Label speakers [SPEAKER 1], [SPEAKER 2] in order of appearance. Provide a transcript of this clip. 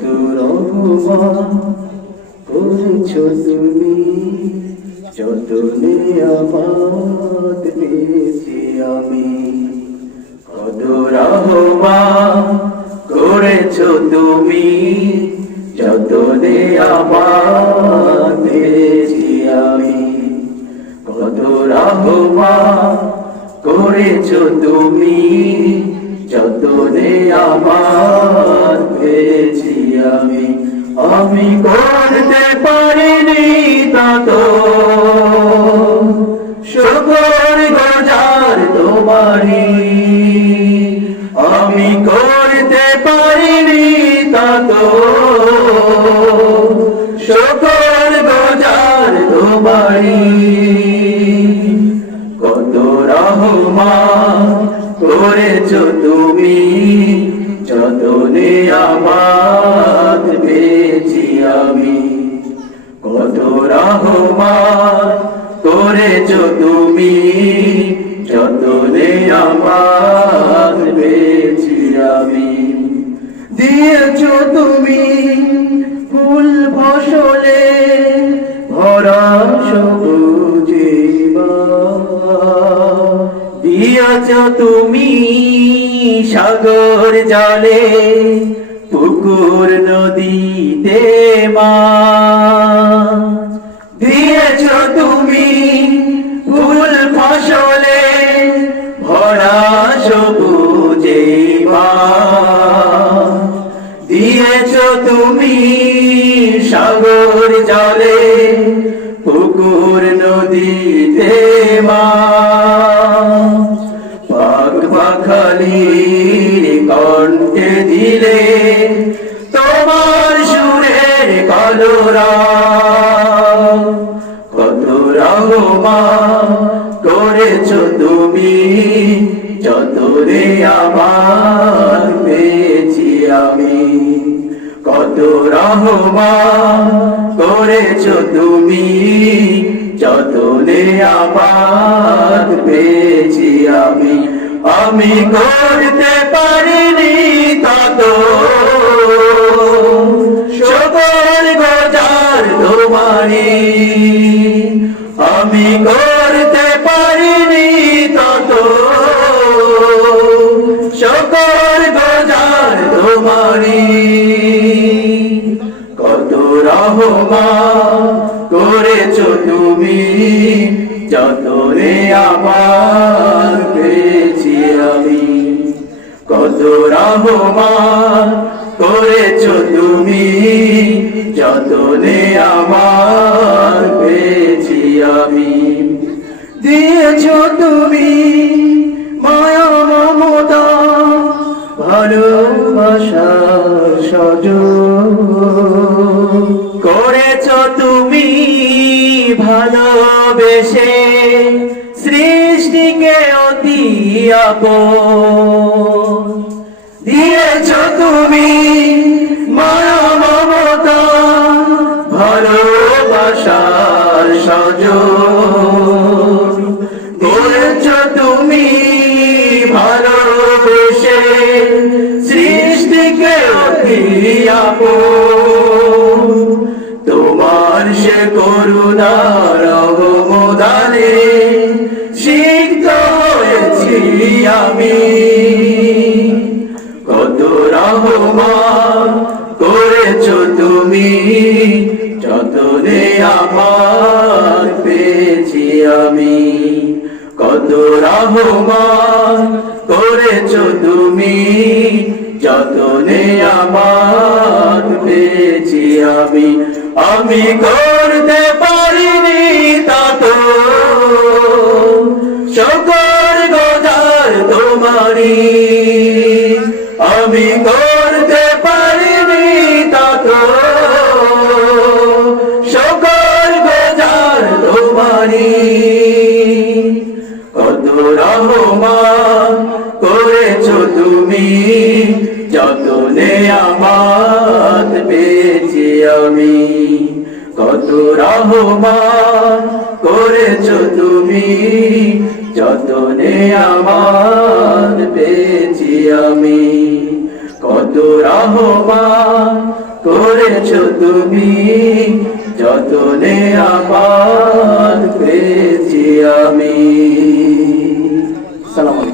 [SPEAKER 1] কত তুমি, যতনে আমার পেয়েছি আমি। কত রহমান করেছ তুমি, যতনে আমার পেয়েছি আমি। কত রহমান করেছ তুমি, যতনে আমার আমি করতে পারিনি তত শুকর গজার তোমারি আমি করতে পারিনি তত শুকর গজার তোমারি কত রহমান করেছ তুমি, যতনে আমার রহমান। করেছ তুমি যতনে আমার পেয়েছি আমি। দিয়েছ তুমি ফুল ফসলে ভরা সবুজে দিয়েছ তুমি সাগর জলে, পুকুর নদীতে মা। দিয়েছ তুমি ফুল ফসলে, ভরা সবুজে দিয়েছ তুমি সাগর জলে, পুকুর নদীতে মা। পাক কণ্ঠে দিলে তোমার সুরের কলরা। রহমা করেছ তুমি যত রে আমার পেয়েছি আমি। কত রহমা করেছ তুমি, যতনে আমার পেয়েছি আমি। আমি করতে পারিনি তত আমি করতে পারিনি তত। সকল গজার তোমারি কত রহমা করেছ তুমি যতরে আমার পেয়েছি আমি। কত রহমান করেছ তুমি, যতনে আমার করেছ তুমি ভালোবেসে সৃষ্টিকে অতি আপন। দিয়েছ তুমি মায়া ভালোবাসার সজ আপন তোমার সে করুণার অবদানে সিদ্ধ হয়েছি আমি। কত রহমান করেছ তুমি, যতনে আমার পেয়েছি আমি। কত রহমান করেছ তুমি যতনে আমার পেয়েছি আমি আমি করতে পারিনি তত সকর গজার তোমারি আমি করতে পারিনি তত সকর গজার তোমারি কত রহমান করেছ তুমি। যতনে আমার পেয়েছি আমি, কত রহমান করেছ তুমি, যতনে আমার পেয়েছি আমি, কত রহমান করেছ তুমি, যতনে আবাদ পেয়েছি আমি।
[SPEAKER 2] সালাম